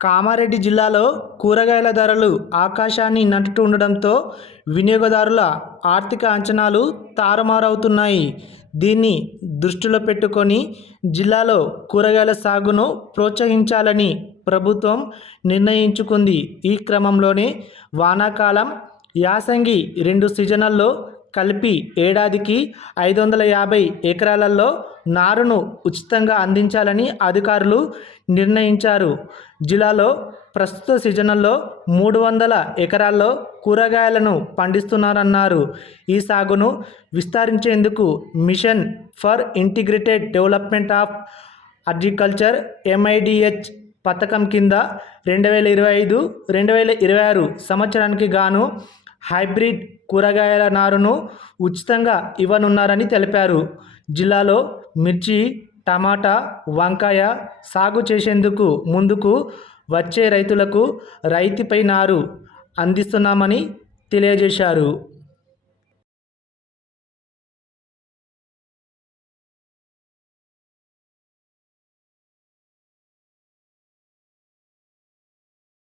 కామారెడ్డి జిల్లాలో కూరగాయల ధరలు ఆకాశాన్ని నంటుతూ ఉండడంతో వినియోగదారుల ఆర్థిక అంచనాలు తారుమారవుతున్నాయి. దీన్ని దృష్టిలో పెట్టుకొని జిల్లాలో కూరగాయల సాగును ప్రోత్సహించాలని ప్రభుత్వం నిర్ణయించుకుంది. ఈ క్రమంలోనే వానాకాలం యాసంగి రెండు సీజనల్లో కలిపి ఏడాదికి ఐదు వందల యాభై ఎకరాలలో నారును ఉచితంగా అందించాలని అధికారులు నిర్ణయించారు. జిల్లాలో ప్రస్తుత సీజన్లో మూడు వందల ఎకరాల్లో కూరగాయలను పండిస్తున్నారన్నారు. ఈ సాగును విస్తరించేందుకు mission for integrated development of agriculture MIDH పథకం కింద రెండు వేల ఇరవై ఐదు రెండు వేల ఇరవై ఆరు సంవత్సరానికి గాను హైబ్రిడ్ కూరగాయల నారును ఉచితంగా ఇవ్వనున్నారని తెలిపారు. జిల్లాలో మిర్చి టమాటా వంకాయ సాగు చేసేందుకు ముందుకు వచ్చే రైతులకు రైతుపై నారు అందిస్తున్నామని తెలియజేశారు.